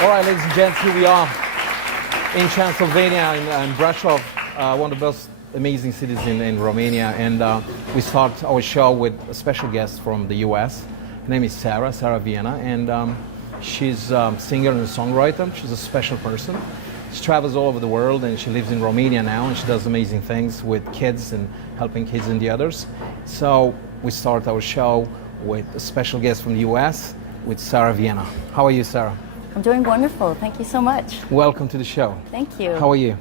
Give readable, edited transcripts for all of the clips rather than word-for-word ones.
All right, ladies and gents, here we are in Transylvania, in Brasov, one of the most amazing cities in Romania. And we start our show with a special guest from the US. Her name is Sarah Vienna, and she's a singer and a songwriter. She's a special person. She travels all over the world, and she lives in Romania now, and she does amazing things with kids and helping kids and the others. So we start our show with a special guest from the US, with Sarah Vienna. How are you, Sarah? I'm doing wonderful. Thank you so much. Welcome to the show. Thank you. How are you?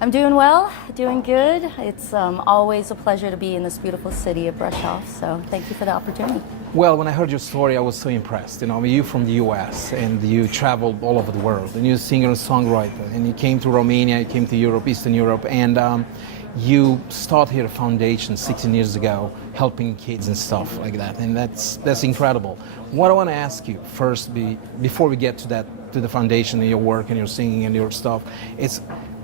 I'm doing well, doing good. It's always a pleasure to be in this beautiful city of Brasov, so thank you for the opportunity. Well, when I heard your story, I was so impressed. You know, I mean, you're from the US and you traveled all over the world, and you're a singer and songwriter, and you came to Romania, you came to Europe, Eastern Europe, and you started here a foundation 16 years ago, helping kids and stuff like that, and that's incredible. What I want to ask you first, before we get to the foundation and your work and your singing and your stuff, it's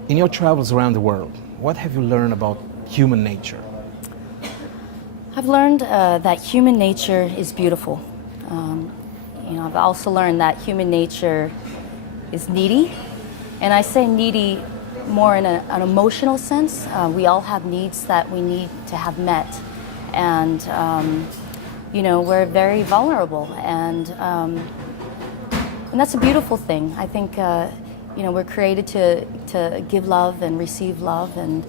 in your travels around the world, what have you learned about human nature? I've learned that human nature is beautiful. I've also learned that human nature is needy, and I say needy more in an emotional sense. We all have needs that we need to have met, and we're very vulnerable, and that's a beautiful thing. I think we're created to give love and receive love, and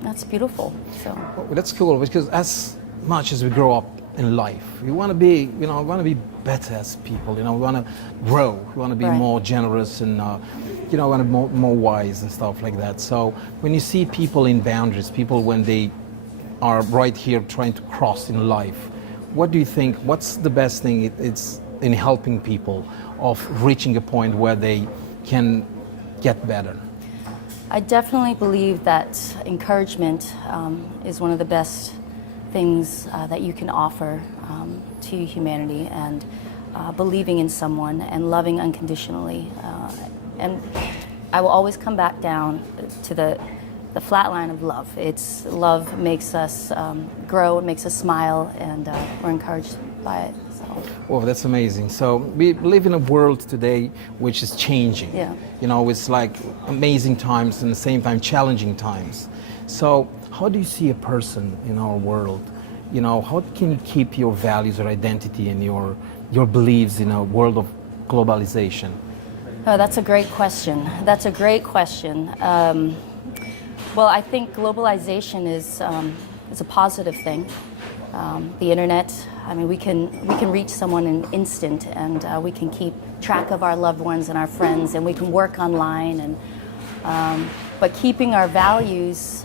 that's beautiful. So well, that's cool, because as much as we grow up in life, we want to be, better as people. We want to grow. We want to be Right. more generous and, want to be more wise and stuff like that. So when you see people in boundaries, people when they are right here trying to cross in life, what do you think? What's the best thing it's in helping people of reaching a point where they can get better? I definitely believe that encouragement is one of the best things that you can offer to humanity, and believing in someone and loving unconditionally. And I will always come back down to the flat line of love. It's love makes us grow, it makes us smile, and we're encouraged by it. So. Well, that's amazing. So we live in a world today which is changing. Yeah. It's like amazing times and at the same time challenging times. So how do you see a person in our world? How can you keep your values or identity and your beliefs in a world of globalization? Oh, that's a great question. Well, I think globalization is a positive thing. The internet, I mean, we can reach someone in an instant, and we can keep track of our loved ones and our friends, and we can work online. And but keeping our values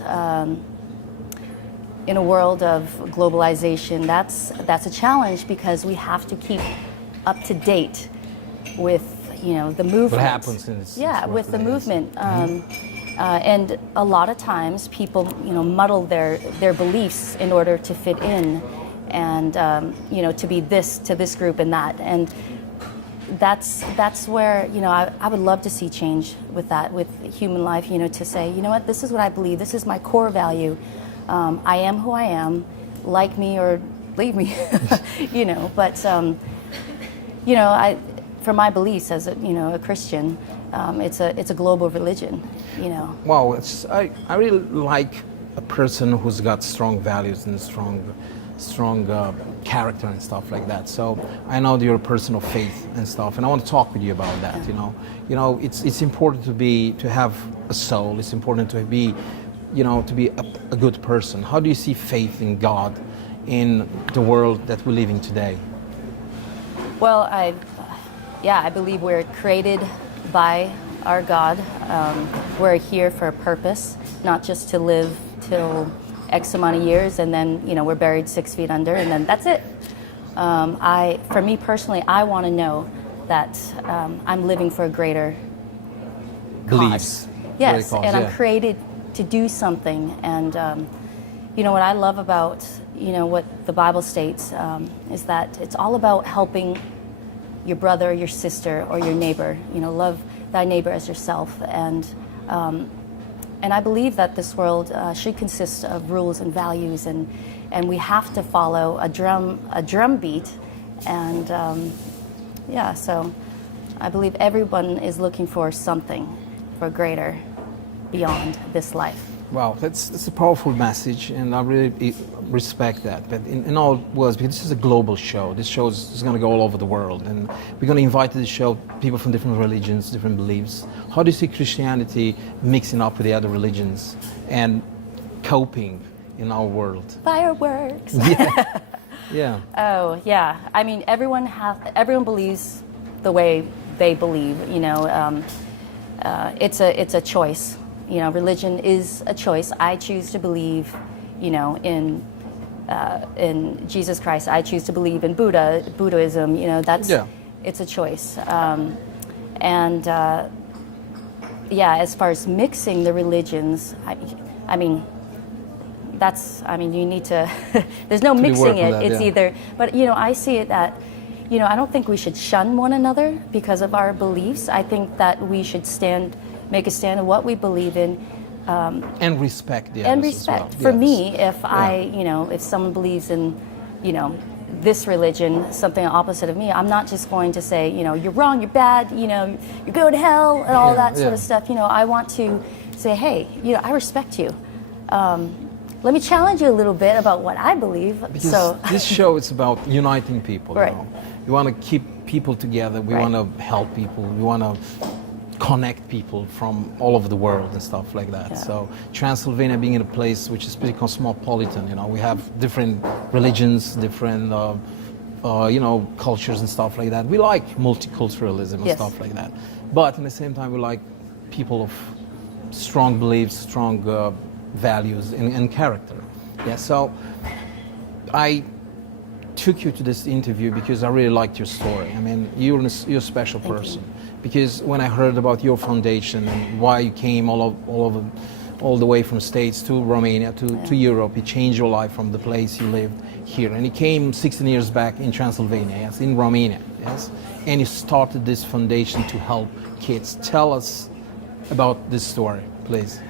in a world of globalization, that's a challenge, because we have to keep up to date with the movement. What happens in this? Yeah, with the movement. And a lot of times people, muddle their beliefs in order to fit in, and to be this to this group and that, and that's where I would love to see change with that, with human life. To say, what, this is what I believe. This is my core value. I am who I am. Like me or leave me. But for my beliefs as a Christian, it's a global religion. Wow, I really like a person who's got strong values and strong character and stuff like that. So I know that you're a person of faith and stuff, and I want to talk with you about that. Yeah. It's important to have a soul. It's important to be a good person. How do you see faith in God in the world that we're living today? Well, I believe we're created by our God. We're here for a purpose, not just to live till X amount of years and then we're buried 6 feet under and then that's it. For me personally, I want to know that I'm living for a greater Beliefs. cause. Yes, Cause, and yeah. I'm created to do something. And what I love about what the Bible states is that it's all about helping your brother, your sister, or your neighbor. Love thy neighbor as yourself. And I believe that this world should consist of rules and values, and we have to follow a drum beat. And so I believe everyone is looking for something, for greater, beyond this life. Wow, that's a powerful message, and I really respect that. But in all words, because this is a global show, this show is going to go all over the world, and we're going to invite to the show people from different religions, different beliefs. How do you see Christianity mixing up with the other religions and coping in our world? Fireworks. Yeah. Yeah. Oh yeah. I mean, everyone believes the way they believe. You know, it's a choice. You know, religion is a choice. I choose to believe, you know, in Jesus Christ. I choose to believe in Buddhism. You know, it's a choice. Yeah, as far as mixing the religions, I mean, you need to. There's no mixing it. It's either. But you know, I see it that. You know, I don't think we should shun one another because of our beliefs. I think that we should make a stand of what we believe in. And respect the others. And respect. As well. For me, if someone believes in, you know, this religion, something opposite of me, I'm not just going to say, you know, you're wrong, you're bad, you know, you're going to hell, and all that sort of stuff. You know, I want to say, hey, you know, I respect you. Let me challenge you a little bit about what I believe. Because this show is about uniting people. Right. You know? We want to keep people together. We want to help people. We want to connect people from all over the world and stuff like that. Yeah. So Transylvania being in a place which is pretty cosmopolitan, you know, we have different religions, different you know, cultures and stuff like that. We like multiculturalism and stuff like that. But at the same time, we like people of strong beliefs, strong values and character. Yeah. So I took you to this interview because I really liked your story. I mean, you're a special person. Because when I heard about your foundation and why you came all the way from States to Romania to Europe, it changed your life from the place you lived here. And you came 16 years back in Transylvania, yes, in Romania, yes, and you started this foundation to help kids. Tell us about this story, please.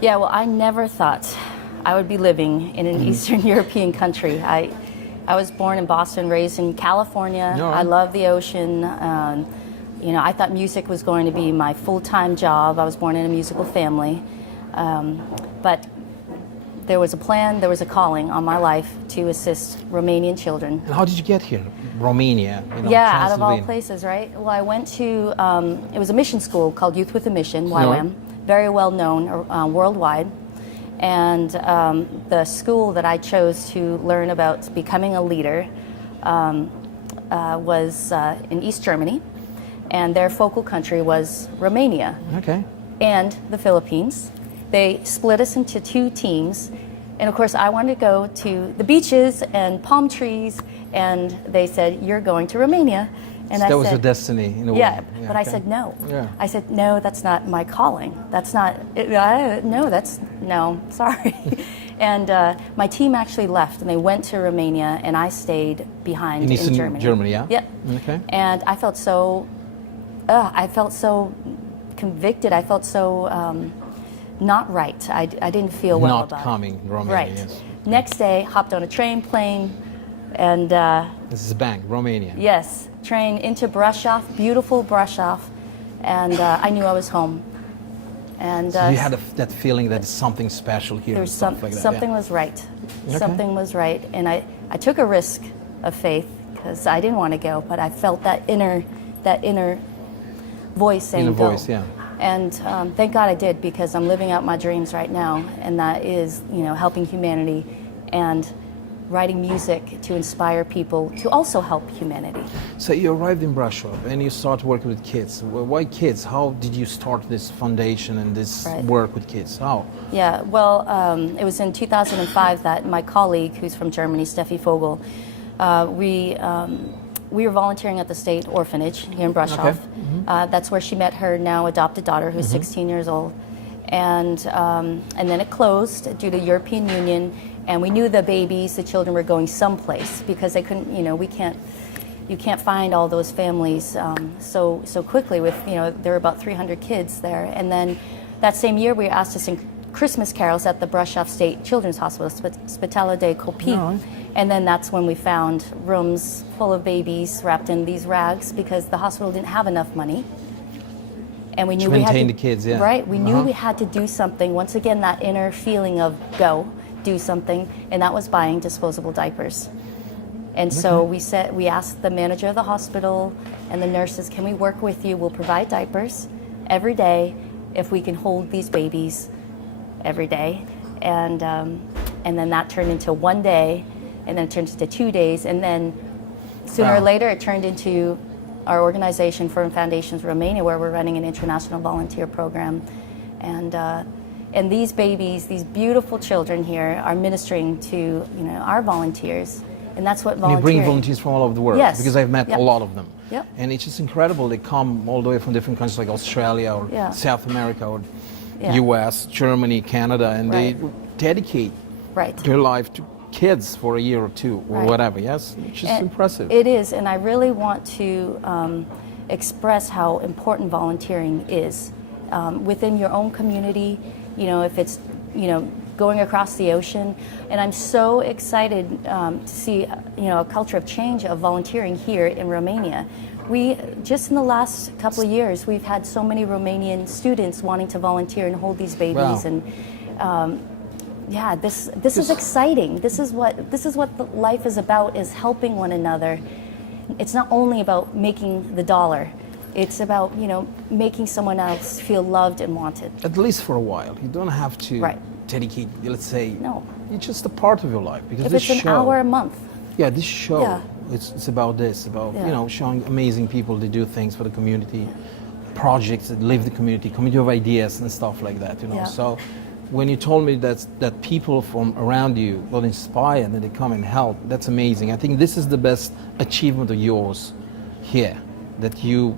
Yeah, well, I never thought I would be living in an Eastern European country. I was born in Boston, raised in California. I love the ocean. You know, I thought music was going to be my full-time job. I was born in a musical family. But there was a plan, there was a calling on my life to assist Romanian children. And how did you get here? Romania, you know, yeah, out of all places, right? Well, I went to, it was a mission school called Youth with a Mission, YWAM, very well known worldwide. And the school that I chose to learn about becoming a leader was in East Germany. And their focal country was Romania and the Philippines. They split us into two teams. And of course, I wanted to go to the beaches and palm trees. And they said, you're going to Romania. And so that was your destiny in a way. Yeah, but I said no. Yeah. I said, no, that's not my calling. That's not, no, sorry. And my team actually left, and they went to Romania, and I stayed behind in Eastern Germany. Germany, yeah? Yep. Okay. And I felt so convicted. I felt so not right. I didn't feel well about it. Not coming, Romania, right. yes. Next day, hopped on a plane, and... this is Bank, Romania. Yes, train into Brasov, beautiful Brasov, and I knew I was home. And so you had that feeling that something special here. There was something was right. Okay. Something was right, and I took a risk of faith because I didn't want to go, but I felt that inner voice saying go. Yeah. And thank God I did, because I'm living out my dreams right now, and that is, you know, helping humanity and writing music to inspire people to also help humanity. So you arrived in Brasov and you started working with kids. Why kids? How did you start this foundation and this work with kids? How? Yeah, well, it was in 2005 that my colleague, who's from Germany, Steffi Vogel, we were volunteering at the state orphanage here in Brasov. Okay. Mm-hmm. That's where she met her now adopted daughter, who's 16 years old. And then it closed due to the European Union, and we knew the babies, the children were going someplace because they couldn't, you know, you can't find all those families so quickly with, you know, there were about 300 kids there. And then that same year we were asked to sing Christmas carols at the Brasov State Children's Hospital, Spitala de Copii. And then that's when we found rooms full of babies wrapped in these rags because the hospital didn't have enough money. And we knew To we had maintain to, the kids, yeah. Right, we knew we had to do something. Once again, that inner feeling of go, do something, and that was buying disposable diapers. And so we asked the manager of the hospital and the nurses, can we work with you? We'll provide diapers every day if we can hold these babies every day. And then that turned into one day, and then it turned into 2 days, and then sooner or later it turned into our organization, Firm Foundations Romania, where we're running an international volunteer program. And these babies, these beautiful children here are ministering to our volunteers. And that's what volunteering. And you bring volunteers from all over the world. Yes. Because I've met a lot of them. Yep. And it's just incredible. They come all the way from different countries like Australia or South America or US, Germany, Canada, and they dedicate their life to kids for a year or two or whatever. Yes, it's just impressive. It is, and I really want to express how important volunteering is within your own community. If it's going across the ocean, and I'm so excited to see a culture of change of volunteering here in Romania. We just in the last couple of years, we've had so many Romanian students wanting to volunteer and hold these babies, and this is exciting. This is what the life is about: is helping one another. It's not only about making the dollar. It's about making someone else feel loved and wanted. At least for a while. You don't have to dedicate. Let's say it's just a part of your life because if this it's an hour a month. Yeah, this show. It's about this, about showing amazing people that do things for the community, projects that live the community of ideas and stuff like that. So when you told me that people from around you got inspired and they come and help, that's amazing. I think this is the best achievement of yours here, that you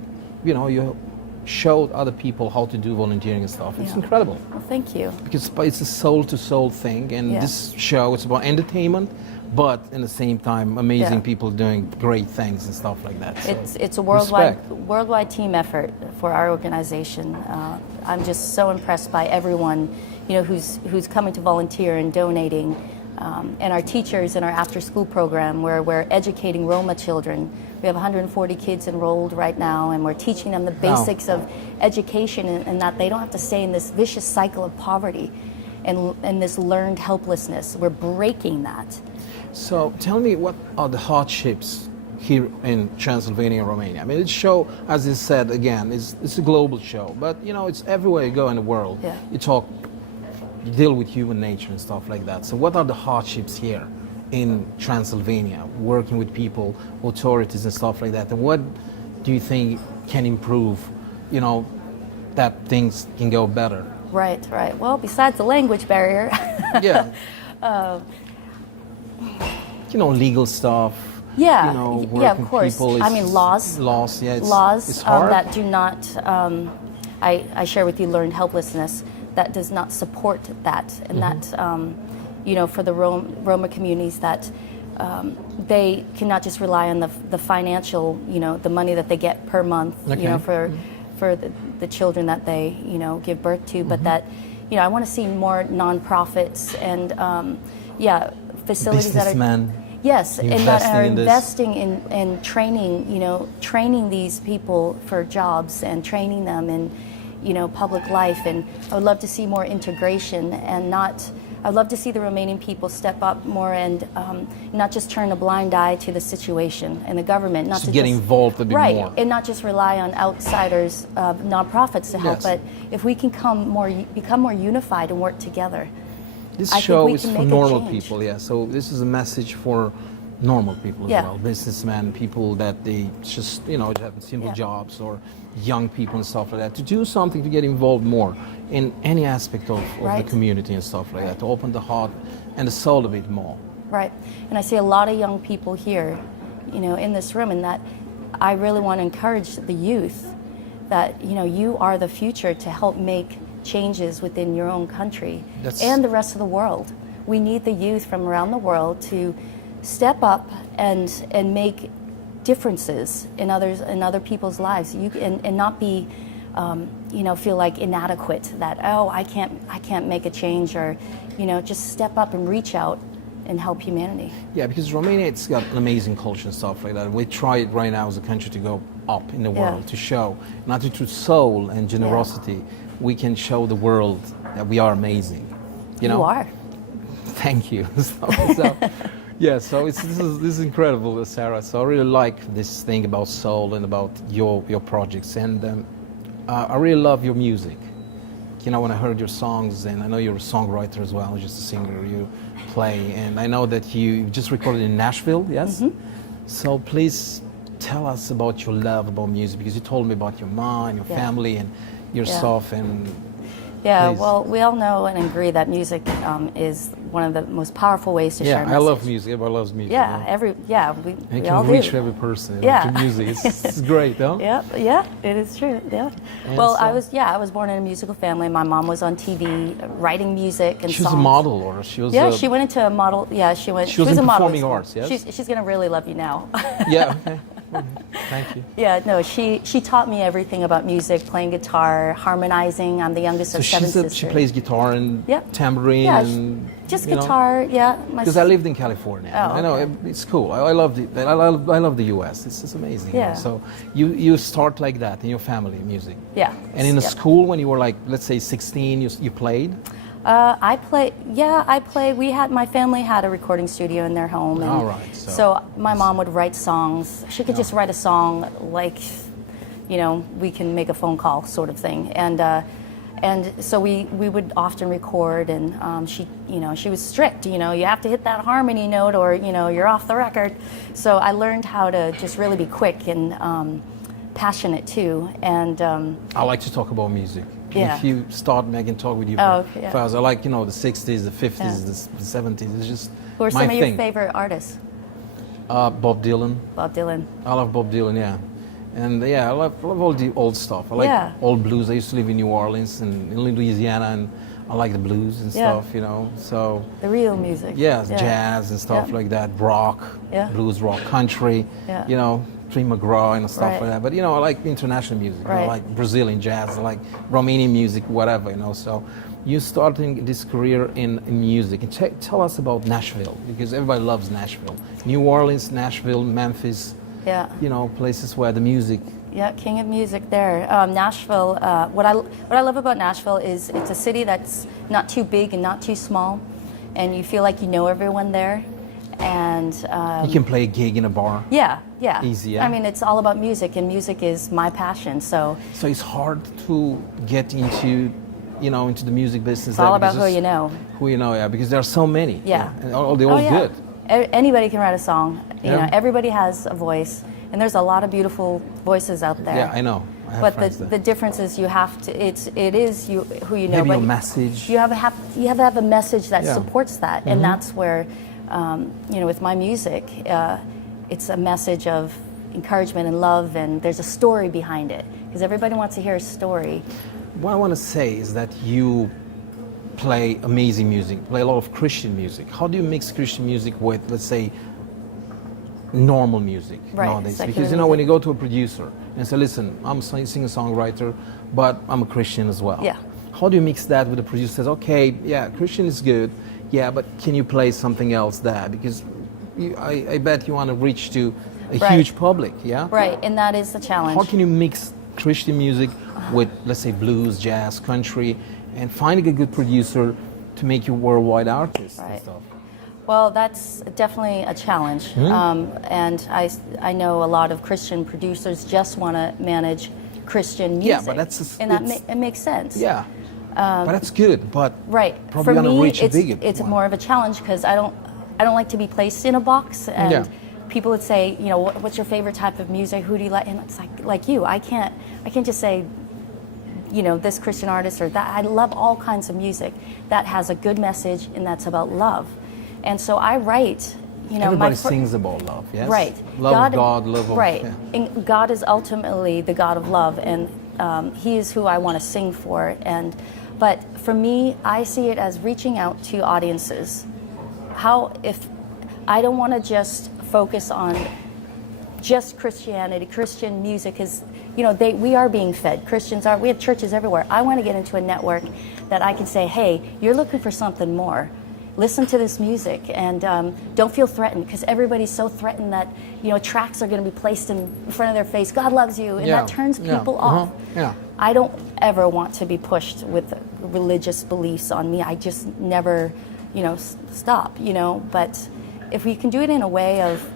showed other people how to do volunteering and stuff. It's incredible. Well, thank you. Because it's a soul-to-soul thing, and this show, it's about entertainment, but in the same time, amazing people doing great things and stuff like that. So it's a worldwide team effort for our organization. I'm just so impressed by everyone, who's coming to volunteer and donating, and our teachers in our after-school program, where we're educating Roma children. We have 140 kids enrolled right now, and we're teaching them the basics of education, and that they don't have to stay in this vicious cycle of poverty and this learned helplessness. We're breaking that. So tell me, what are the hardships here in Transylvania, Romania? I mean, this show, as I said again, it's a global show, but it's everywhere you go in the world. Yeah. You deal with human nature and stuff like that. So what are the hardships here in Transylvania, working with people, authorities and stuff like that? And what do you think can improve, that things can go better? Right. Well, besides the language barrier. Legal stuff. Of course. People, laws. Laws, it's hard. That do not, I share with you learned helplessness, that does not support that. And that, for the Roma communities, that they cannot just rely on the financial, the money that they get per month, for the children that they, give birth to, but that, I want to see more nonprofits and, facilities businessmen. that are... Yes, and that are investing in training, training these people for jobs and training them in, public life. And I would love to see more integration I'd love to see the Romanian people step up more and not just turn a blind eye to the situation and the government. Not to get involved a bit more. And not just rely on outsiders, nonprofits to help, but if we can become more unified and work together. This show is for normal people, so this is a message for normal people as well. Businessmen, people that they just, have simple jobs, or young people and stuff like that, to do something to get involved more in any aspect of the community and stuff like that, to open the heart and the soul a bit more. Right. And I see a lot of young people here, in this room, and that I really want to encourage the youth that, you are the future to help make changes within your own country and the rest of the world. We need the youth from around the world to step up and make differences in other people's lives. And not be, feel like inadequate. That I can't make a change, or just step up and reach out and help humanity. Yeah, because Romania, it's got an amazing culture and stuff like that. We try it right now as a country to go up in the world, to show, not through soul and generosity, we can show the world that we are amazing. You are. Thank you. So this is incredible, Sarah. So I really like this thing about soul and about your projects, and I really love your music. When I heard your songs, and I know you're a songwriter as well, just a singer, you play, and I know that you just recorded in Nashville, yes? Mm-hmm. So please tell us about your love about music, because you told me about your mom and your family and yourself, and please. Well, we all know and agree that music is one of the most powerful ways to share message. I love music. Everybody loves music. We can all reach do. every person through music. It's great, huh? Yeah, it is true. Yeah. And well, I was born in a musical family. My mom was on TV writing music and songs. She was a model, or she was? She went into a model. Yeah, she was in a model. performing arts. Yes. She's gonna really love you now. Yeah. Okay. Thank you. Yeah, no, she taught me everything about music, playing guitar, harmonizing. I'm the youngest of 7 sisters. She plays guitar and tambourine and just guitar. Because I lived in California. I know it's cool. I love the U.S. It's just amazing. Yeah. So you start like that in your family, music. Yeah. And in the school, when you were like, let's say 16, you played. I play. My family had a recording studio in their home. And all right. So my mom would write songs. She could just write a song like, we can make a phone call sort of thing. And so we would often record, and she was strict. You have to hit that harmony note, or you're off the record. So I learned how to just really be quick and passionate too. And I like to talk about music. Yeah. If you start, I can talk with you. First, I like the 60s, the 50s, the 70s. It's just Who are my some of your thing. favorite artists? Bob Dylan. Bob Dylan. I love Bob Dylan, yeah. And I love all the old stuff. I like old blues. I used to live in New Orleans and in Louisiana, and I like the blues and stuff, So the real music. Jazz and stuff like that, rock, blues, rock, country. Tree McGraw and stuff like that. But I like international music. I like Brazilian jazz. I like Romanian music, whatever. So you starting this career in music. And tell us about Nashville, because everybody loves Nashville. New Orleans, Nashville, Memphis. Yeah. Places where the music. Yeah, king of music there. Nashville. What I love about Nashville is it's a city that's not too big and not too small, and you feel like you know everyone there. And you can play a gig in a bar. Yeah. Easy. Yeah. I mean, it's all about music, and music is my passion. So it's hard to get into the music business. It's all about who you know. Who you know, because there are so many. Yeah. And they're all good. Anybody can write a song. Everybody has a voice, and there's a lot of beautiful voices out there. Yeah, I know. But the difference is you have to. It is you who you know. Maybe a message. You have to have a message that supports that, and that's where, with my music, it's a message of encouragement and love, and there's a story behind it, because everybody wants to hear a story. What I want to say is that you play amazing music, play a lot of Christian music. How do you mix Christian music with, let's say, normal music nowadays? Because when you go to a producer and say, listen, I'm a singer-songwriter, but I'm a Christian as well. Yeah. How do you mix that with the producer says, okay, Christian is good, but can you play something else there? Because I bet you want to reach to a huge public, yeah? Right, and that is the challenge. How can you mix Christian music with, let's say, blues, jazz, country, and finding a good producer to make you worldwide artist and stuff? Well, that's definitely a challenge. And I know a lot of Christian producers just want to manage Christian music. Yeah, but it makes sense. Yeah, but that's good. But probably for gonna me, reach it's more of a challenge, because I don't like to be placed in a box. And people would say, what's your favorite type of music? Who do you like? And it's like you. I can't just say, this Christian artist or that. I love all kinds of music that has a good message and that's about love. And so I write, everybody sings about love, yes? Right. Love God, love of... Right. And God is ultimately the God of love, and He is who I want to sing for. But for me, I see it as reaching out to audiences. If I don't want to just focus on just Christianity, Christian music is, we are being fed. Christians are, we have churches everywhere. I want to get into a network that I can say, hey, you're looking for something more. listen to this music and don't feel threatened, because everybody's so threatened that, you know, tracts are going to be placed in front of their face. God loves you, and that turns people off. I don't ever want to be pushed with religious beliefs on me. I just never, you know, stop, you know. But if we can do it in a way of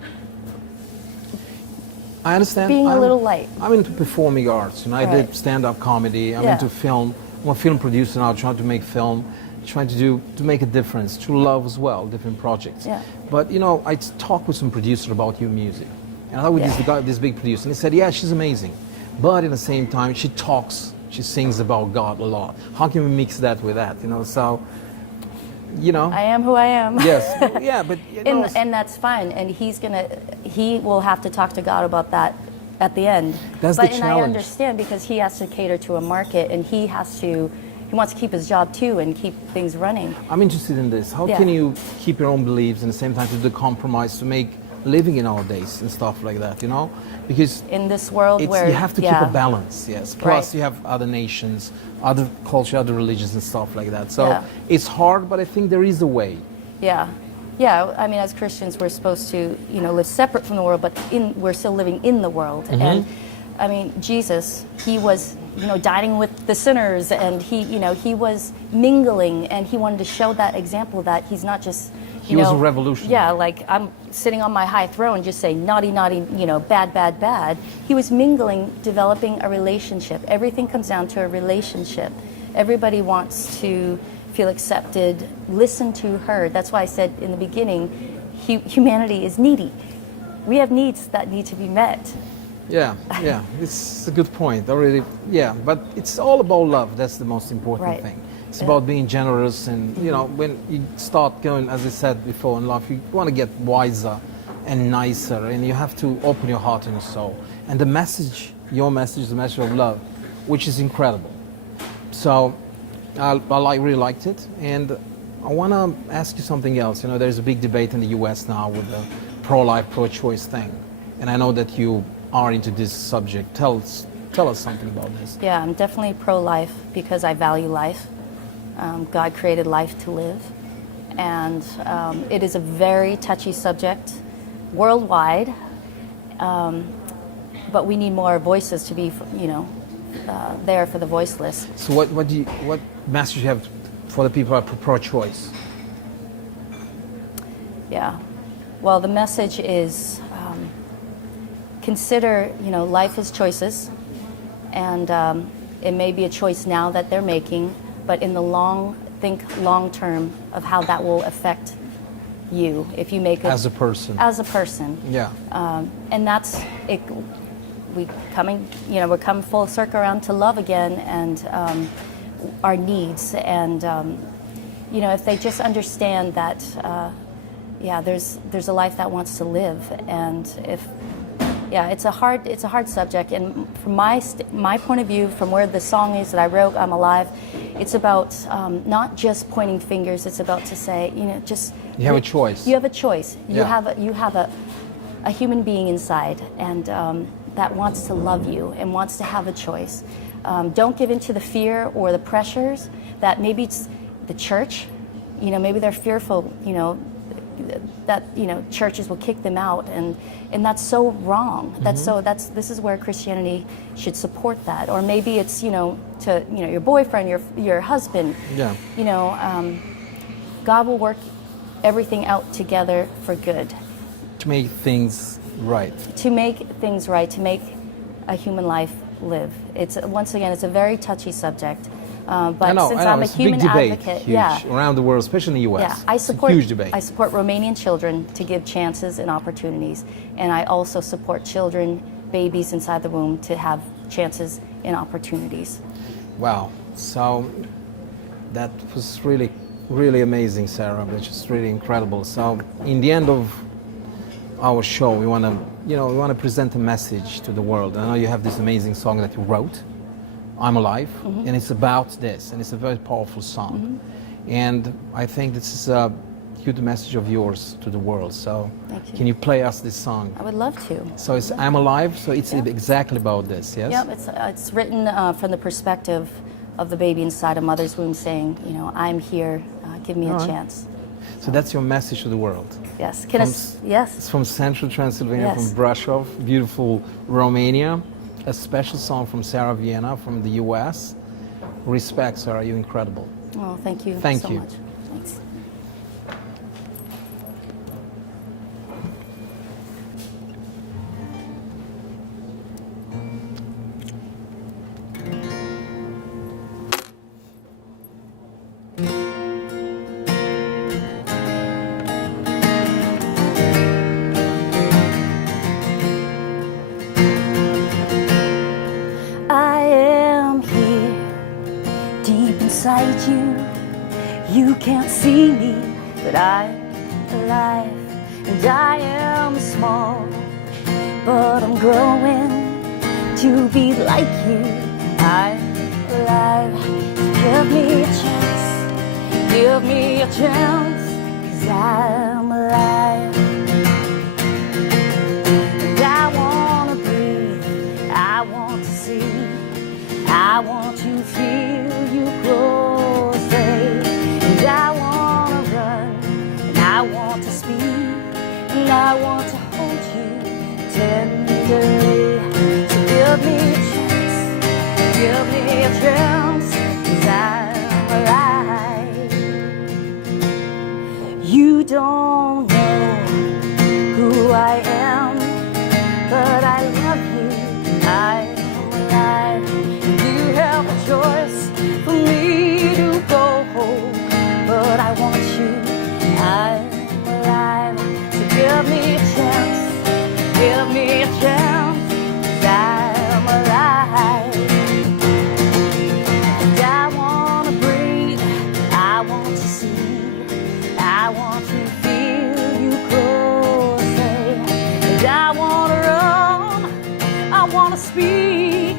I understand. being a little light. I'm into performing arts, and I did stand-up comedy. I'm into film. I'm a film producer now, trying to make film, trying to make a difference, to love as well, different projects. But you know, I talked with some producer about your music, and I was with this big producer, and he said, yeah, she's amazing, but at the same time, she sings about God a lot. How can we mix that with that? You know, so. You know, I am who I am. Yes, yeah, but you know, and that's fine. And he will have to talk to God about that at the end. That's the challenge. And I understand, because he has to cater to a market, and he wants to keep his job too and keep things running. I'm interested in this. How can you keep your own beliefs and at the same time to do compromise to make living in our days and stuff like that? You know, because in this world where you have to keep a balance. Yes. Plus, you have other nations, other culture, other religions, and stuff like that. So it's hard, but I think there is a way. Yeah. I mean, as Christians, we're supposed to, you know, live separate from the world, but we're still living in the world. And I mean, Jesus, he was, you know, dining with the sinners, and he, you know, he was mingling, and he wanted to show that example that he's not just. He was a revolutionary. Yeah, like I'm sitting on my high throne just saying naughty, naughty, you know, bad, bad, bad. He was mingling, developing a relationship. Everything comes down to a relationship. Everybody wants to feel accepted, listen to her. That's why I said in the beginning, humanity is needy. We have needs that need to be met. Yeah, it's a good point. Already, but it's all about love. That's the most important thing. It's about being generous, and you know, when you start going, as I said before, in love, you want to get wiser and nicer, and you have to open your heart and your soul. And the message, your message, is the message of love, which is incredible. So I really liked it, and I want to ask you something else. You know, there's a big debate in the U.S. now with the pro-life, pro-choice thing, and I know that you are into this subject. Tell us something about this. Yeah, I'm definitely pro-life because I value life. God created life to live, and it is a very touchy subject worldwide, but we need more voices to be, you know, there for the voiceless. So what message do you have for the people who are pro-choice? Yeah, well, the message is consider, you know, life is choices, and it may be a choice now that they're making, but in the think long term of how that will affect you if you make it as a person. Yeah. And that's it. We're coming full circle around to love again, and our needs, and you know, if they just understand that, there's a life that wants to live, and it's a hard subject, and from my point of view, from where the song is that I wrote, I'm Alive, it's about not just pointing fingers. It's about to say, you know, just you have a choice. You have a choice. You have a human being inside, and that wants to love you and wants to have a choice. Don't give in to the fear or the pressures that maybe it's the church. You know, maybe they're fearful. You know, that, you know, churches will kick them out, and that's so wrong. This is where Christianity should support that. Or maybe it's, you know, to, you know, your boyfriend, your husband. You know, God will work everything out together for good. To make things right. To make things right. To make a human life live. It's it's a very touchy subject. But since I'm a human advocate, around the world, especially in the U.S., I support huge debate. I support Romanian children to give chances and opportunities, and I also support children, babies inside the womb, to have chances and opportunities. Wow! So that was really, really amazing, Sarah. Which is really incredible. So in the end of our show, we want to present a message to the world. I know you have this amazing song that you wrote, I'm Alive, and it's about this, and it's a very powerful song. And I think this is a huge message of yours to the world. So can you play us this song? I would love to. So it's I'm Alive, so it's exactly about this, yes? Yep, it's written from the perspective of the baby inside a mother's womb saying, you know, I'm here, give me a chance. So that's your message to the world. Yes. It's from central Transylvania, Yes. from Brasov, beautiful Romania. A special song from Sarah Vienna from the US. Respect, Sarah, you're incredible. Oh, thank you Thank so you. much. Thanks. I am here, deep inside you. You can't see me, but I'm alive. And I am small, but I'm growing to be like you. I'm alive. Give me a chance, give me a chance, 'cause I'm alive. And I wanna breathe, I want to see, I want to feel you closely. And I wanna run, and I want to speak, and I want to hold you tenderly. So give me a chance, give me a chance, 'cause I'm alive. You don't know who I am, but I love you, I'm alive. You have a choice for me to go home, but I want you, I'm alive. So give me a chance, give me a chance, 'cause I'm alive. And I wanna breathe, I want to see, I want to feel you closely. And I wanna run, I wanna speak,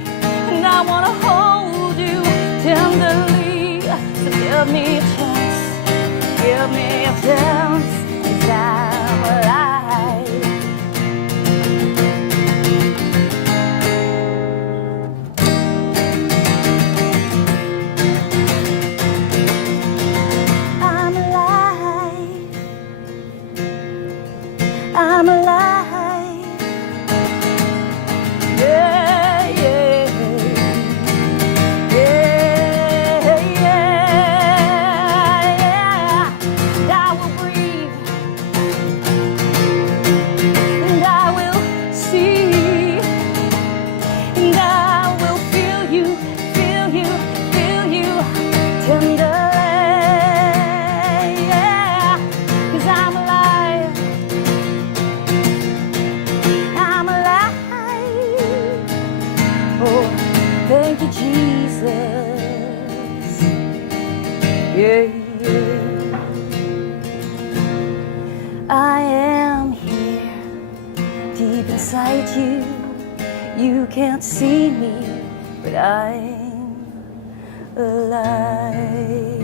and I wanna hold you tenderly. So give me a chance, give me a chance, 'cause I'm alive. I'm alive, I'm alive. Yeah, yeah, yeah, yeah. And I will breathe, and I will see, and I will feel you, feel you, feel you tenderly. Yeah, 'cause I'm alive, I'm alive. Oh, thank you, Jesus. Yeah, yeah. I am here, deep inside you. You can't see me, but I'm alive.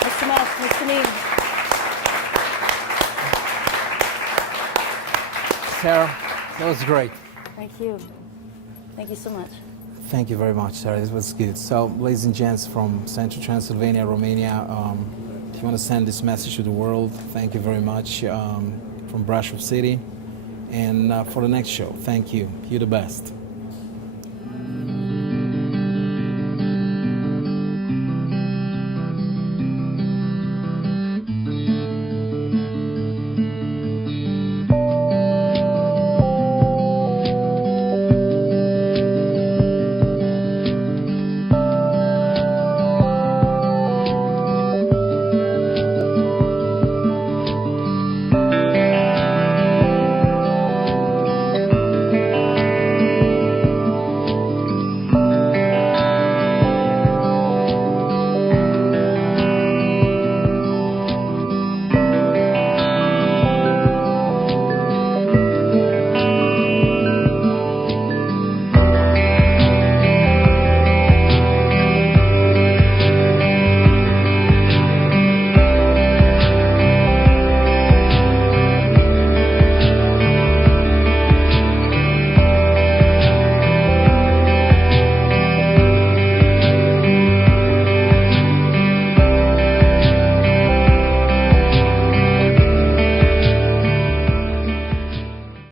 Nice to meet, nice to meet. Sarah, that was great. Thank you. Thank you so much. Thank you very much, Sarah. This was good. So, ladies and gents from central Transylvania, Romania, if you want to send this message to the world, thank you very much from Brasov City. And for the next show, thank you. You're the best.